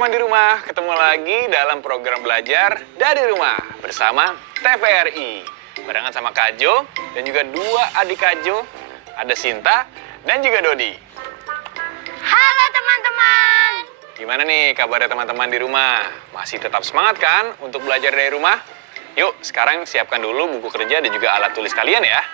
teman-teman di rumah, ketemu lagi dalam program belajar dari rumah bersama TVRI. Barengan sama Kak Jo dan juga dua adik Kak Jo, ada Sinta dan juga Dodi. Halo teman-teman. Gimana nih kabarnya teman-teman di rumah? Masih tetap semangat kan untuk belajar dari rumah? Yuk, sekarang siapkan dulu buku kerja dan juga alat tulis kalian ya.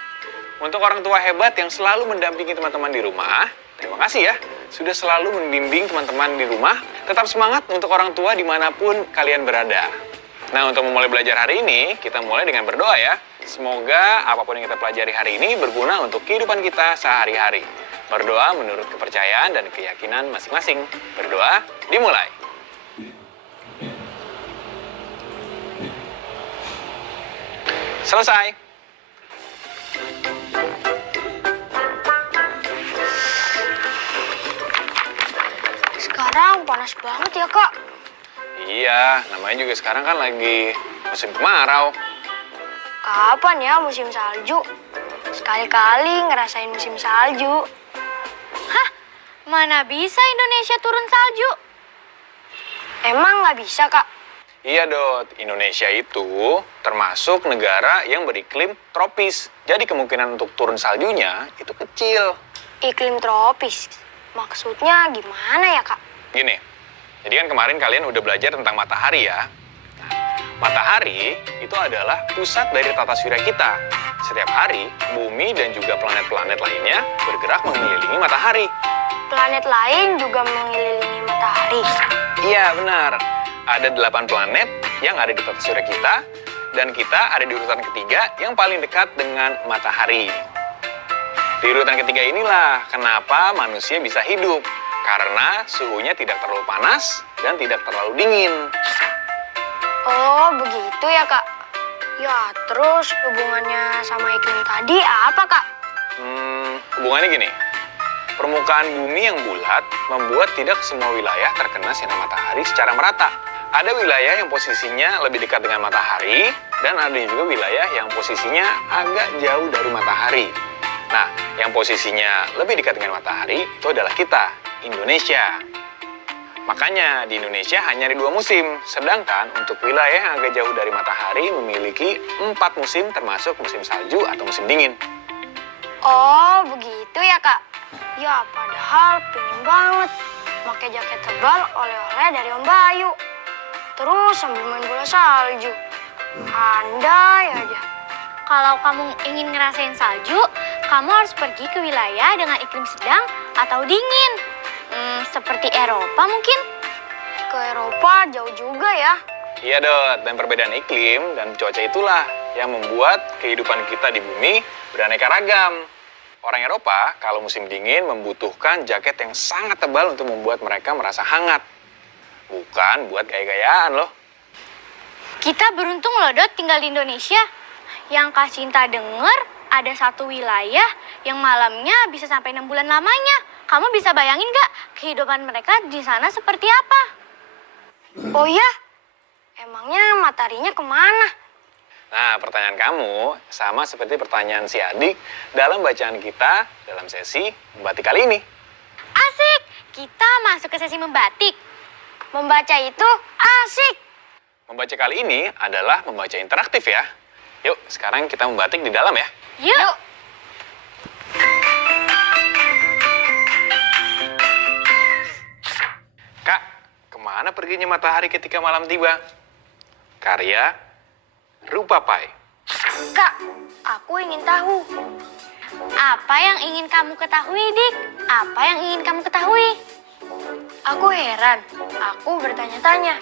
Untuk orang tua hebat yang selalu mendampingi teman-teman di rumah, terima kasih ya, sudah selalu membimbing teman-teman di rumah. Tetap semangat untuk orang tua dimanapun kalian berada. Nah, untuk memulai belajar hari ini, kita mulai dengan berdoa ya. Semoga apapun yang kita pelajari hari ini berguna untuk kehidupan kita sehari-hari. Berdoa menurut kepercayaan dan keyakinan masing-masing. Berdoa, dimulai. Selesai. Sekarang panas banget ya, Kak. Iya, namanya juga sekarang kan lagi musim kemarau. Kapan ya musim salju? Sekali-kali ngerasain musim salju. Hah? Mana bisa Indonesia turun salju? Emang nggak bisa, Kak? Iya, Dot. Indonesia itu termasuk negara yang beriklim tropis. Jadi kemungkinan untuk turun saljunya itu kecil. Iklim tropis. Maksudnya gimana ya, Kak? Gini, jadi kan kemarin kalian udah belajar tentang matahari ya. Matahari itu adalah pusat dari tata surya kita. Setiap hari, bumi dan juga planet-planet lainnya bergerak mengelilingi matahari. Planet lain juga mengelilingi matahari. Iya, benar. Ada 8 planet yang ada di tata surya kita, dan kita ada di urutan ketiga yang paling dekat dengan matahari. Di urutan ketiga inilah kenapa manusia bisa hidup. Karena suhunya tidak terlalu panas dan tidak terlalu dingin. Oh, begitu ya, Kak? Ya, terus hubungannya sama iklim tadi apa, Kak? Hubungannya gini. Permukaan bumi yang bulat membuat tidak semua wilayah terkena sinar matahari secara merata. Ada wilayah yang posisinya lebih dekat dengan matahari, dan ada juga wilayah yang posisinya agak jauh dari matahari. Nah, yang posisinya lebih dekat dengan matahari itu adalah kita, Indonesia. Makanya di Indonesia hanya ada 2 musim, sedangkan untuk wilayah yang agak jauh dari matahari memiliki 4 musim termasuk musim salju atau musim dingin. Oh, begitu ya, Kak? Ya, padahal pengen banget pakai jaket tebal oleh-oleh dari Om Bayu. Terus sambil main bola salju. Andai aja. Kalau kamu ingin ngerasain salju, kamu harus pergi ke wilayah dengan iklim sedang atau dingin. Seperti Eropa mungkin? Ke Eropa jauh juga ya. Iya, Dot, dan perbedaan iklim dan cuaca itulah yang membuat kehidupan kita di bumi beraneka ragam. Orang Eropa kalau musim dingin membutuhkan jaket yang sangat tebal untuk membuat mereka merasa hangat. Bukan buat gaya-gayaan loh. Kita beruntung loh, Dot, tinggal di Indonesia. Yang Kak Sinta denger, ada satu wilayah yang malamnya bisa sampai 6 bulan lamanya. Kamu bisa bayangin gak kehidupan mereka di sana seperti apa? Oh ya? Emangnya mataharinya kemana? Nah, pertanyaan kamu sama seperti pertanyaan si adik dalam bacaan kita dalam sesi membatik kali ini. Asik! Kita masuk ke sesi membatik. Membaca itu asik. Membaca kali ini adalah membaca interaktif ya. Yuk, sekarang kita membatik di dalam ya. Yuk! Kak, kemana perginya matahari ketika malam tiba? Karya Rupa Pai. Kak, aku ingin tahu. Apa yang ingin kamu ketahui, Dik? Apa yang ingin kamu ketahui? Aku heran. Aku bertanya-tanya.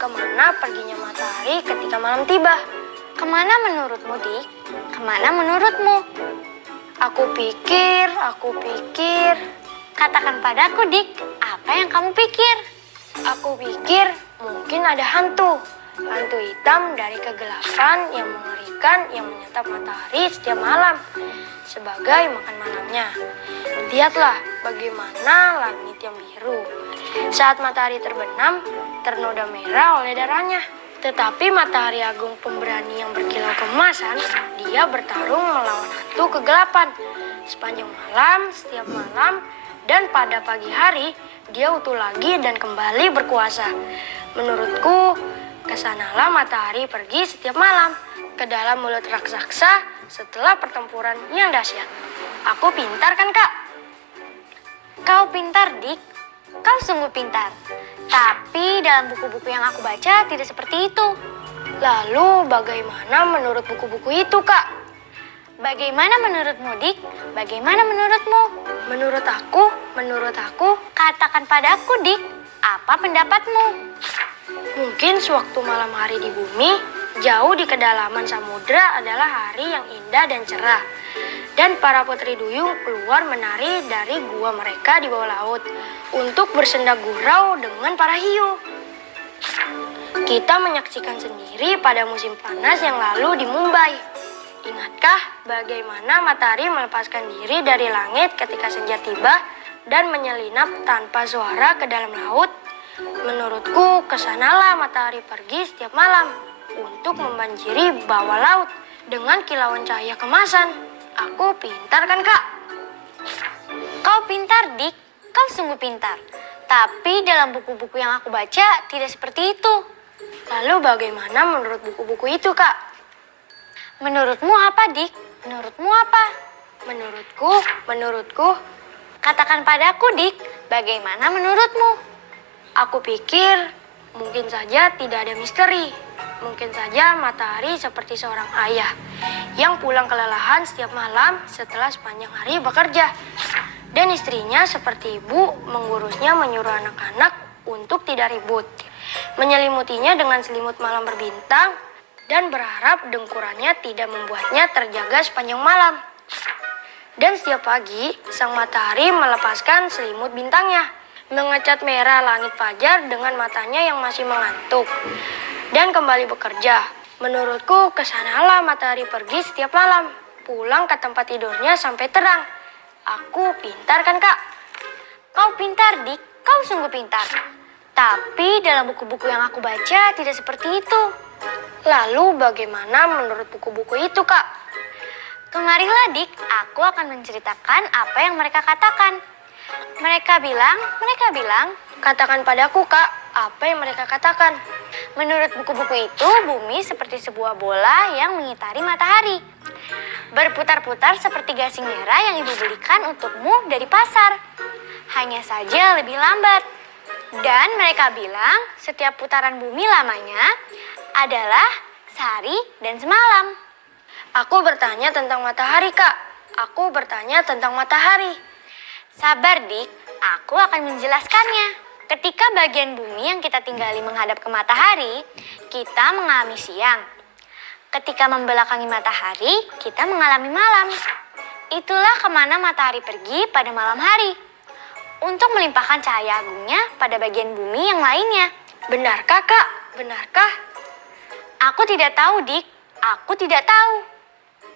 Kemana perginya matahari ketika malam tiba? Kemana menurutmu, Dik? Kemana menurutmu? Aku pikir. Katakan padaku, Dik, apa yang kamu pikir? Aku pikir mungkin ada hantu. Hantu hitam dari kegelapan yang mengerikan yang menyantap matahari setiap malam sebagai makan malamnya. Lihatlah bagaimana langit yang biru. Saat matahari terbenam, ternoda merah oleh darahnya. Tetapi matahari agung pemberani yang berkilau keemasan, dia bertarung melawan hantu kegelapan. Sepanjang malam, setiap malam, dan pada pagi hari, dia utuh lagi dan kembali berkuasa. Menurutku, kesanalah matahari pergi setiap malam ke dalam mulut raksasa setelah pertempuran yang dahsyat. Aku pintar kan, Kak? Kau pintar, Dik. Kau sungguh pintar. Tapi dalam buku-buku yang aku baca tidak seperti itu. Lalu bagaimana menurut buku-buku itu, Kak? Bagaimana menurutmu, Dik? Bagaimana menurutmu? Menurut aku, Katakan padaku, Dik. Apa pendapatmu? mungkin sewaktu malam hari di bumi, jauh di kedalaman samudra adalah hari yang indah dan cerah. Dan para putri duyung keluar menari dari gua mereka di bawah laut untuk bersenda gurau dengan para hiu. Kita menyaksikan sendiri pada musim panas yang lalu di Mumbai. Ingatkah bagaimana matahari melepaskan diri dari langit ketika senja tiba dan menyelinap tanpa suara ke dalam laut? Menurutku, kesanalah matahari pergi setiap malam untuk membanjiri bawah laut dengan kilauan cahaya kemasan. Aku pintar kan, Kak? Kau pintar, Dik. Kau sungguh pintar. Tapi dalam buku-buku yang aku baca tidak seperti itu. Lalu bagaimana menurut buku-buku itu, Kak? Menurutmu apa, Dik? Menurutmu apa? Menurutku, Katakan padaku, Dik. Bagaimana menurutmu? aku pikir mungkin saja tidak ada misteri. Mungkin saja matahari seperti seorang ayah yang pulang kelelahan setiap malam setelah sepanjang hari bekerja. Dan istrinya seperti ibu mengurusnya, menyuruh anak-anak untuk tidak ribut. Menyelimutinya dengan selimut malam berbintang dan berharap dengkurannya tidak membuatnya terjaga sepanjang malam. Dan setiap pagi, sang matahari melepaskan selimut bintangnya, mengecat merah langit fajar dengan matanya yang masih mengantuk, dan kembali bekerja. Menurutku, kesanalah matahari pergi setiap malam, pulang ke tempat tidurnya sampai terang. Aku pintar kan, Kak? Kau pintar, Dik. Kau sungguh pintar. Tapi dalam buku-buku yang aku baca tidak seperti itu. Lalu bagaimana menurut buku-buku itu, Kak? Kemarilah, Dik. Aku akan menceritakan apa yang mereka katakan. Mereka bilang, Katakan padaku, Kak, apa yang mereka katakan? menurut buku-buku itu, bumi seperti sebuah bola yang mengitari matahari. Berputar-putar seperti gasing merah yang ibu belikan untukmu dari pasar. Hanya saja lebih lambat. Dan mereka bilang setiap putaran bumi lamanya adalah sehari dan semalam. Aku bertanya tentang matahari, Kak. Aku bertanya tentang matahari. Sabar, Dik. Aku akan menjelaskannya. Ketika bagian bumi yang kita tinggali menghadap ke matahari, kita mengalami siang. Ketika membelakangi matahari, kita mengalami malam. Itulah kemana matahari pergi pada malam hari. Untuk melimpahkan cahaya agungnya pada bagian bumi yang lainnya. Benarkah, Kak? Benarkah? Aku tidak tahu, Dik. Aku tidak tahu.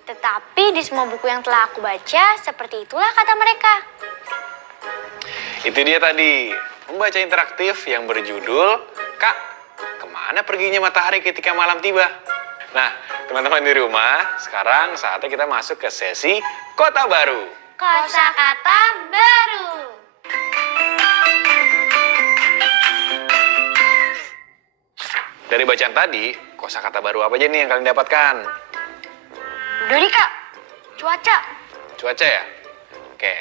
Tetapi di semua buku yang telah aku baca, seperti itulah kata mereka. Itu dia tadi, membaca interaktif yang berjudul, Kak, kemana perginya matahari ketika malam tiba? Nah, teman-teman di rumah, sekarang saatnya kita masuk ke sesi Kota Baru. Kosakata baru. Dari bacaan tadi, kosakata baru apa aja nih yang kalian dapatkan? Udah nih, Kak. Cuaca. Cuaca ya? Oke,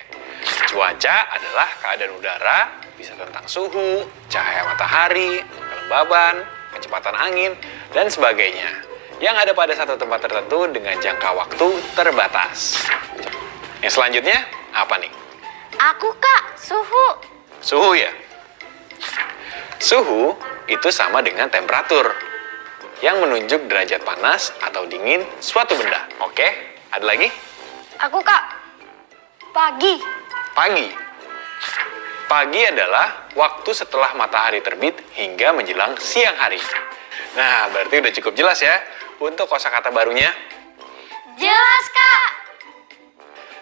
cuaca adalah keadaan udara, bisa tentang suhu, cahaya matahari, kelembaban, kecepatan angin, dan sebagainya. Yang ada pada satu tempat tertentu dengan jangka waktu terbatas. Yang selanjutnya, apa nih? Aku, Kak, suhu. Suhu ya? Suhu itu sama dengan temperatur yang menunjuk derajat panas atau dingin suatu benda. Oke, ada lagi? Aku, Kak. Pagi. Pagi. Pagi adalah waktu setelah matahari terbit hingga menjelang siang hari. Nah, berarti udah cukup jelas ya untuk kosakata barunya. Jelas, Kak.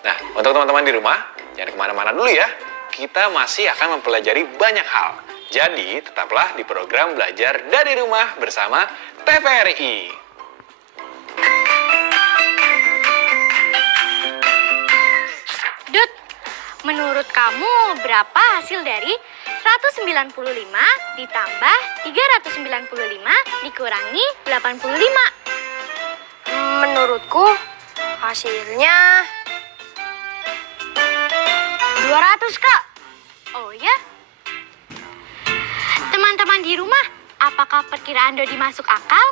Nah, untuk teman-teman di rumah, jangan kemana-mana dulu ya. Kita masih akan mempelajari banyak hal. Jadi, tetaplah di program Belajar dari Rumah bersama TVRI. Dut, menurut kamu berapa hasil dari 195 ditambah 395 dikurangi 85. Menurutku hasilnya 200, Kak. Oh ya? Teman-teman di rumah, apakah perkiraan Dodi masuk akal?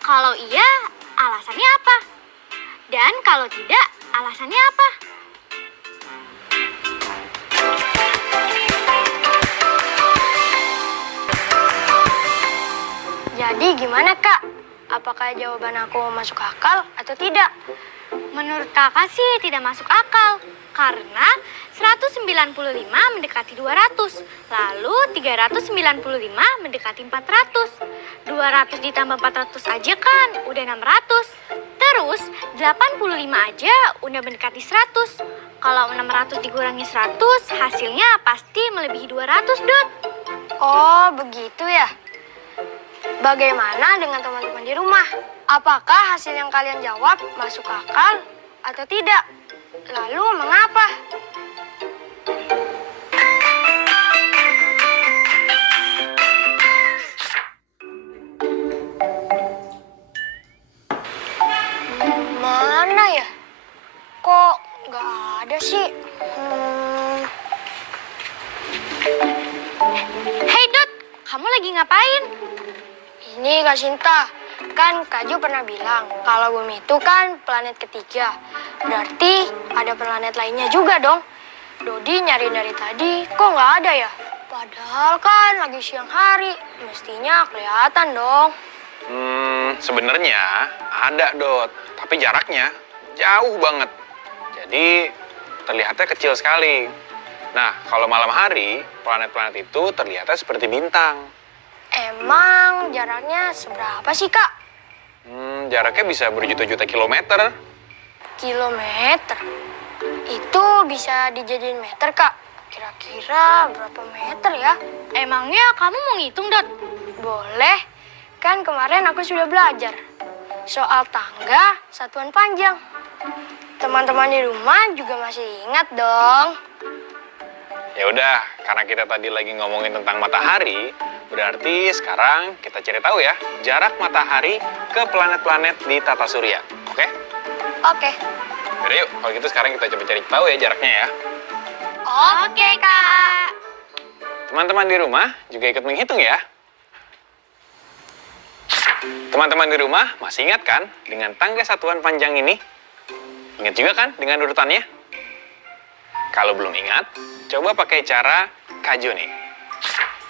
Kalau iya, alasannya apa? Dan kalau tidak, alasannya apa? Jadi gimana, Kak? Apakah jawaban aku masuk akal atau tidak? Menurut kakak sih tidak masuk akal. Karena 195 mendekati 200. Lalu 395 mendekati 400. 200 ditambah 400 aja kan udah 600. Terus 85 aja udah mendekati 100. Kalau 600 dikurangi 100, hasilnya pasti melebihi 200, Dot. Oh, begitu ya. Bagaimana dengan teman-teman di rumah? Apakah hasil yang kalian jawab masuk akal atau tidak? Lalu mengapa? Mana ya? Kok nggak ada sih? Hey, Dot, kamu lagi ngapain? Ini Kak Sinta, kan Kak Jo pernah bilang kalau bumi itu kan planet ketiga. Berarti ada planet lainnya juga dong. Dodi nyari dari tadi, kok nggak ada ya? Padahal kan lagi siang hari, mestinya kelihatan dong. Sebenarnya ada, Dot. Tapi jaraknya jauh banget. Jadi terlihatnya kecil sekali. Nah, kalau malam hari, planet-planet itu terlihatnya seperti bintang. Emang jaraknya seberapa sih, Kak? Jaraknya bisa berjuta-juta kilometer. Kilometer? Itu bisa dijadiin meter, Kak. Kira-kira berapa meter ya? Emangnya kamu mau ngitung, Dot? Boleh. Kan kemarin aku sudah belajar soal tangga satuan panjang. Teman-teman di rumah juga masih ingat dong. Ya udah, karena kita tadi lagi ngomongin tentang matahari, berarti sekarang kita cari tahu ya jarak matahari ke planet-planet di tata surya. Oke? Oke. Yaudah yuk, kalau gitu sekarang kita coba cari tahu ya jaraknya ya. Oke, Kak. Teman-teman di rumah juga ikut menghitung ya. Teman-teman di rumah masih ingat kan dengan tangga satuan panjang ini? Ingat juga kan dengan urutannya? Kalau belum ingat, coba pakai cara Kak Jo nih.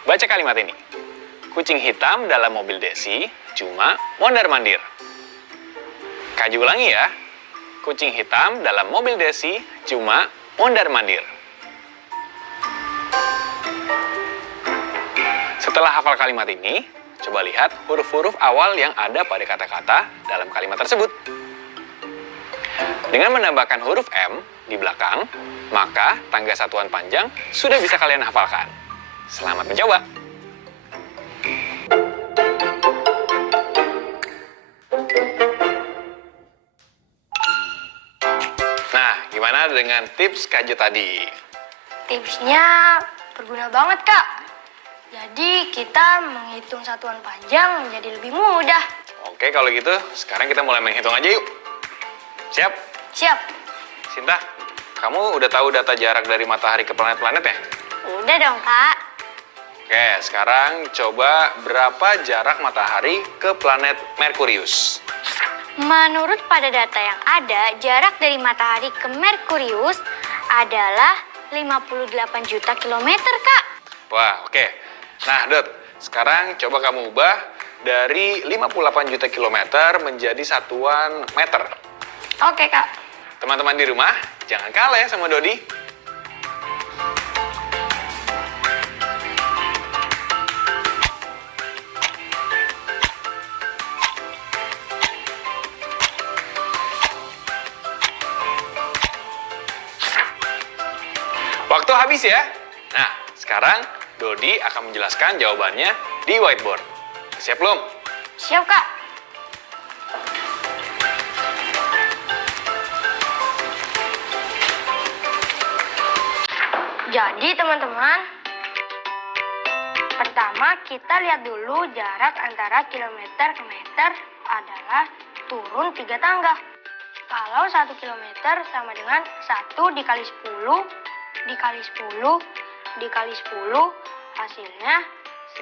Baca kalimat ini. Kucing hitam dalam mobil Desi cuma mondar-mandir. Kak Jo ulangi ya. Kucing hitam dalam mobil Desi cuma mondar-mandir. Setelah hafal kalimat ini, coba lihat huruf-huruf awal yang ada pada kata-kata dalam kalimat tersebut. Dengan menambahkan huruf M di belakang, maka tangga satuan panjang sudah bisa kalian hafalkan. Selamat mencoba! Nah, gimana dengan tips Kak Jo tadi? Tipsnya berguna banget, Kak. Jadi kita menghitung satuan panjang menjadi lebih mudah. Oke, kalau gitu sekarang kita mulai menghitung aja yuk. Siap? Siap. Sinta, kamu udah tahu data jarak dari matahari ke planet-planet ya? Udah dong, Kak. Oke, sekarang coba berapa jarak matahari ke planet Merkurius? Menurut pada data yang ada, jarak dari matahari ke Merkurius adalah 58 juta kilometer, Kak. Wah, oke. Nah, Dot, sekarang coba kamu ubah dari 58 juta kilometer menjadi satuan meter. Oke, Kak. Teman-teman di rumah, jangan kalah ya sama Dodi. Waktu habis ya. Nah, sekarang Dodi akan menjelaskan jawabannya di whiteboard. Siap belum? Siap, Kak. Jadi teman-teman, Pertama, kita lihat dulu jarak antara kilometer ke meter adalah turun 3 tangga. Kalau 1 kilometer sama dengan 1 dikali 10, dikali 10, dikali 10, hasilnya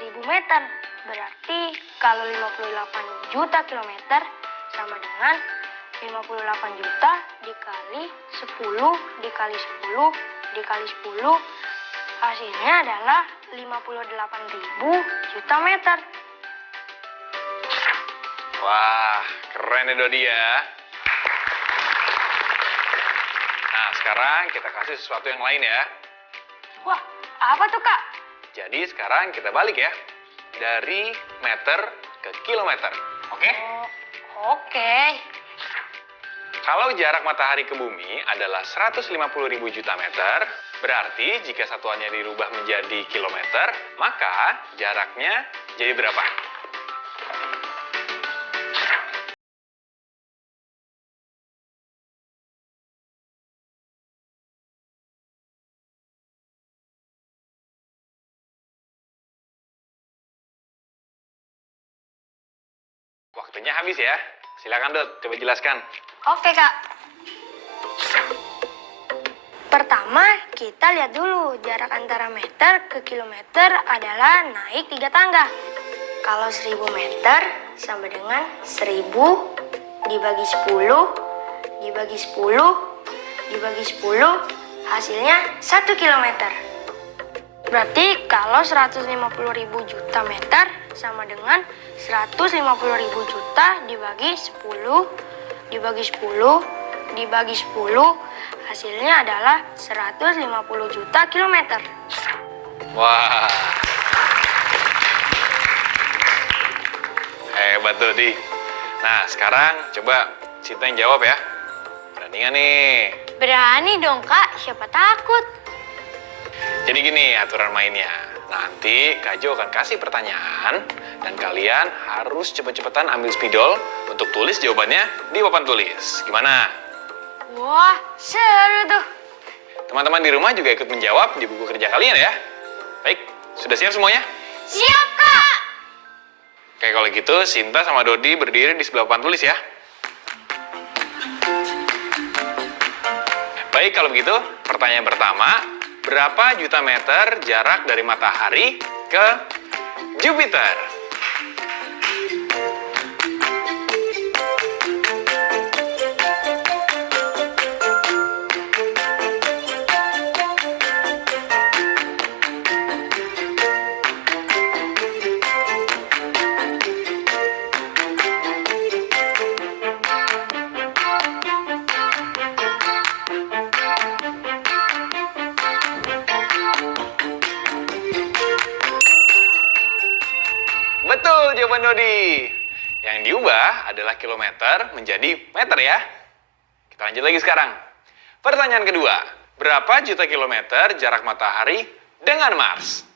1000 meter. Berarti kalau 58 juta kilometer sama dengan 58 juta dikali 10, dikali 10, dikali 10, hasilnya adalah 58.000 juta meter. Wah, keren ya Dodi ya. Nah, sekarang kita kasih sesuatu yang lain ya. Wah, apa tuh Kak? Jadi sekarang kita balik ya. Dari meter ke kilometer. Oke? Oke. Kalau jarak matahari ke bumi adalah 150.000 juta meter, berarti jika satuannya dirubah menjadi kilometer, maka jaraknya jadi berapa? Waktunya habis ya. Silakan Dot, coba jelaskan. Oke Kak. Pertama, kita lihat dulu jarak antara meter ke kilometer adalah naik 3 tangga. Kalau 1000 meter sama dengan 1000 dibagi 10, dibagi 10, dibagi 10, hasilnya 1 kilometer. Berarti kalau 150.000 juta meter sama dengan 150.000 juta dibagi 10, dibagi 10, dibagi 10, hasilnya adalah 150 juta kilometer. Wah. Hebat Dodi. Nah, sekarang coba Cinta yang jawab ya. Berani nggak nih? Berani dong Kak, siapa takut? Jadi gini aturan mainnya. Nanti Kak Jo akan kasih pertanyaan dan kalian harus cepet-cepetan ambil spidol untuk tulis jawabannya di papan tulis. Gimana? Wah, seru tuh. Teman-teman di rumah juga ikut menjawab di buku kerja kalian ya. Baik, sudah siap semuanya? Siap Kak! Oke, kalau gitu Sinta sama Dodi berdiri di sebelah papan tulis ya. Baik, kalau begitu pertanyaan pertama, berapa juta meter jarak dari matahari ke Jupiter? Betul jawaban Dodi. Yang diubah adalah kilometer menjadi meter ya. Kita lanjut lagi sekarang. Pertanyaan kedua. Berapa juta kilometer jarak matahari dengan Mars?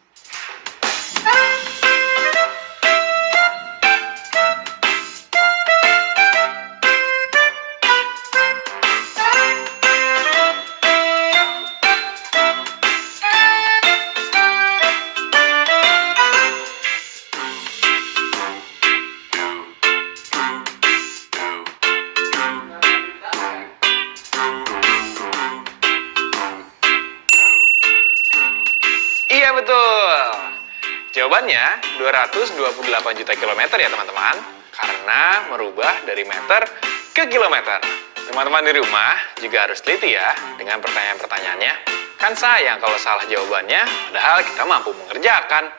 Iya betul. Jawabannya 228 juta kilometer ya teman-teman. Karena merubah dari meter ke kilometer. Teman-teman di rumah juga harus teliti ya dengan pertanyaan-pertanyaannya. Kan sayang kalau salah jawabannya, padahal kita mampu mengerjakan.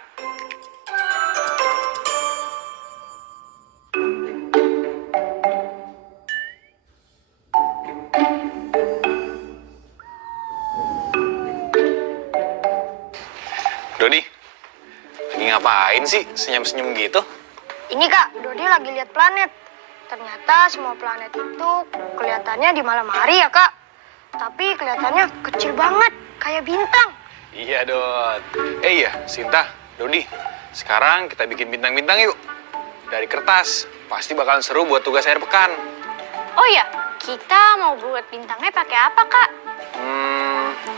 Dodi, lagi ngapain sih senyum-senyum gitu? Ini Kak, Dodi lagi lihat planet. Ternyata semua planet itu kelihatannya di malam hari ya Kak. Tapi kelihatannya kecil banget, kayak bintang. Iya, Dot. Iya, Sinta, Dodi. Sekarang kita bikin bintang-bintang yuk. Dari kertas, pasti bakalan seru buat tugas akhir pekan. Oh iya, kita mau buat bintangnya pakai apa Kak?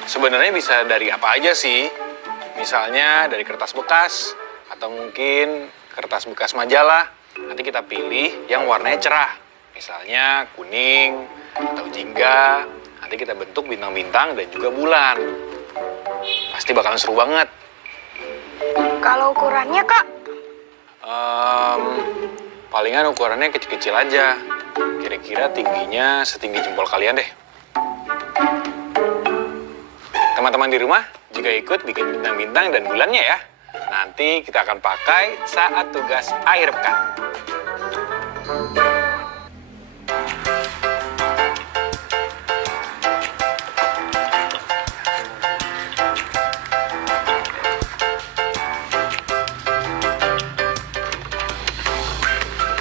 Sebenarnya bisa dari apa aja sih. Misalnya dari kertas bekas, atau mungkin kertas bekas majalah. Nanti kita pilih yang warnanya cerah. Misalnya kuning atau jingga. Nanti kita bentuk bintang-bintang dan juga bulan. Pasti bakalan seru banget. Kalau ukurannya, Kak? Palingan ukurannya kecil-kecil aja. Kira-kira tingginya setinggi jempol kalian deh. Teman-teman di rumah juga ikut bikin bintang-bintang dan bulannya ya. Nanti kita akan pakai saat tugas akhir pekan.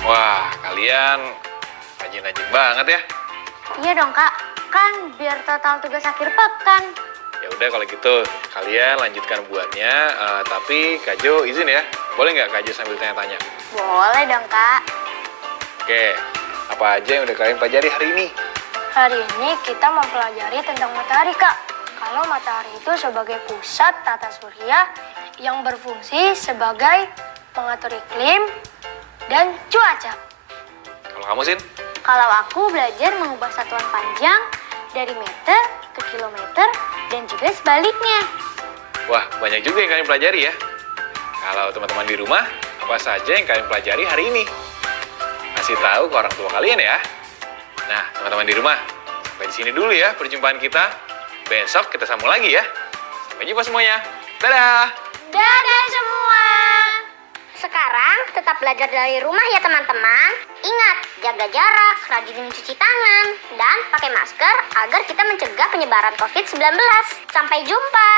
Wah, kalian rajin-rajin banget ya. Iya dong kak, kan biar total tugas akhir pekan. Ya udah kalau gitu, kalian lanjutkan buatnya. Tapi Kak Jo izin ya. Boleh nggak Kak Jo sambil tanya-tanya? Boleh dong kak. Oke, apa aja yang udah kalian pelajari hari ini? Hari ini kita mempelajari tentang matahari, Kak. Kalau matahari itu sebagai pusat tata surya yang berfungsi sebagai pengatur iklim dan cuaca. Kalau kamu, Sin? Kalau aku belajar mengubah satuan panjang dari meter ke kilometer dan juga sebaliknya. Wah, banyak juga yang kalian pelajari ya. Kalau teman-teman di rumah, apa saja yang kalian pelajari hari ini? Kasih tahu ke orang tua kalian ya. Nah, teman-teman di rumah, sampai di sini dulu ya perjumpaan kita. Besok kita sambung lagi ya. Sampai jumpa semuanya. Dadah! Dadah semua. Sekarang tetap belajar dari rumah ya teman-teman. Ingat, jaga jarak, rajin cuci tangan, dan pakai masker agar kita mencegah penyebaran COVID-19. Sampai jumpa.